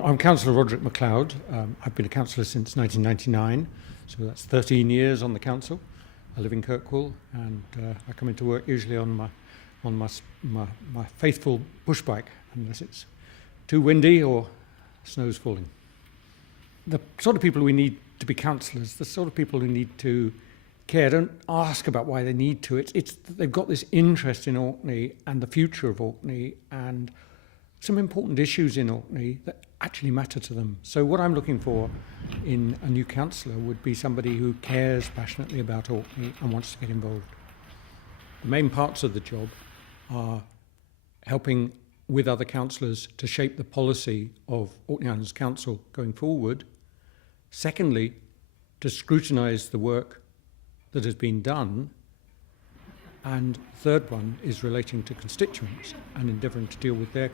I'm Councillor Roderick McLeod. I've been a councillor since 1999, so that's 13 years on the council. I live in Kirkwall, and I come into work usually on my faithful push bike, unless it's too windy or snow's falling. The sort of people we need to be councillors, the sort of people who need to care, don't ask about why they need to. It's that they've got this interest in Orkney and the future of Orkney and some important issues in Orkney that actually matter to them. So what I'm looking for in a new councillor would be somebody who cares passionately about Orkney and wants to get involved. The main parts of the job are helping with other councillors to shape the policy of Orkney Islands Council going forward. Secondly, to scrutinise the work that has been done. And the third one is relating to constituents and endeavouring to deal with their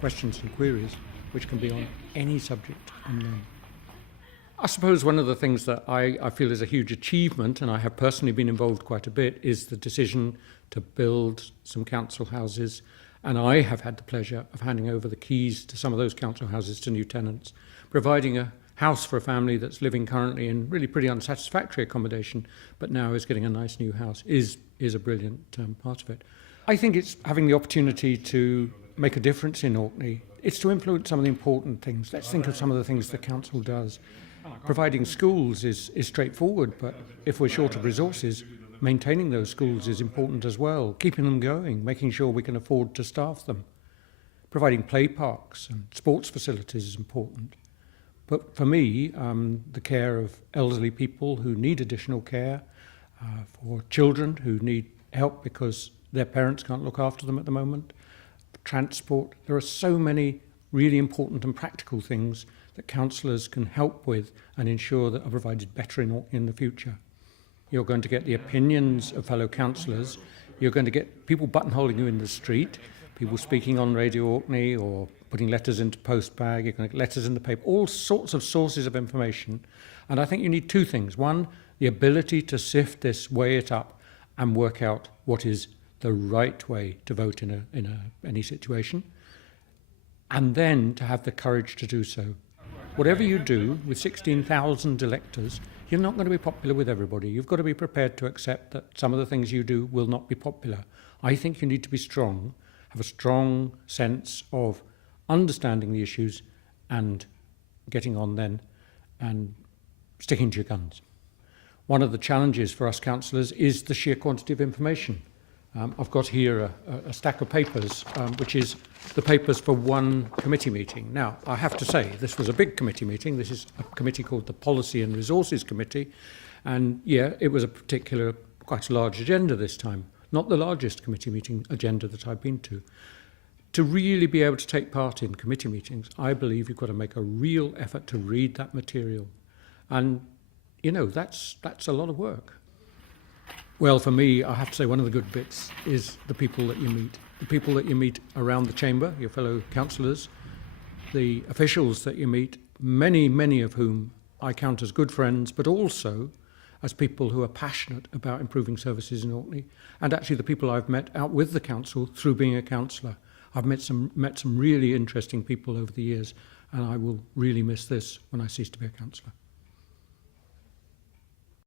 questions and queries, which can be on any subject and then. I suppose one of the things that I feel is a huge achievement, and I have personally been involved quite a bit, is the decision to build some council houses. And I have had the pleasure of handing over the keys to some of those council houses to new tenants, providing a house for a family that's living currently in really pretty unsatisfactory accommodation, but now is getting a nice new house, is a brilliant part of it. I think it's having the opportunity to make a difference in Orkney. It's to influence some of the important things. Let's think of some of the things the council does. Providing schools is straightforward, but if we're short of resources, maintaining those schools is important as well, keeping them going, making sure we can afford to staff them. Providing play parks and sports facilities is important. But for me, the care of elderly people who need additional care, for children who need help because their parents can't look after them at the moment, transport, there are so many really important and practical things that councillors can help with and ensure that are provided better in the future. You're going to get the opinions of fellow councillors, you're going to get people buttonholing you in the street, people speaking on Radio Orkney or putting letters into postbag, you're going to get letters in the paper, all sorts of sources of information. And I think you need two things. One, the ability to sift this, weigh it up, and work out what is the right way to vote in any situation. And then to have the courage to do so. Whatever you do with 16,000 electors, you're not going to be popular with everybody. You've got to be prepared to accept that some of the things you do will not be popular. I think you need to be strong, have a strong sense of understanding the issues and getting on then and sticking to your guns. One of the challenges for us councillors is the sheer quantity of information. I've got here a stack of papers, which is the papers for one committee meeting. Now, I have to say, this was a big committee meeting. This is a committee called the Policy and Resources Committee. And yeah, it was a particular, quite a large agenda this time. Not the largest committee meeting agenda that I've been to. To really be able to take part in committee meetings, I believe you've got to make a real effort to read that material. And, you know, that's a lot of work. Well, for me, I have to say one of the good bits is the people that you meet. The people that you meet around the chamber, your fellow councillors, the officials that you meet, many of whom I count as good friends, but also as people who are passionate about improving services in Orkney, and actually the people I've met out with the council through being a councillor. I've met some really interesting people over the years, and I will really miss this when I cease to be a councillor.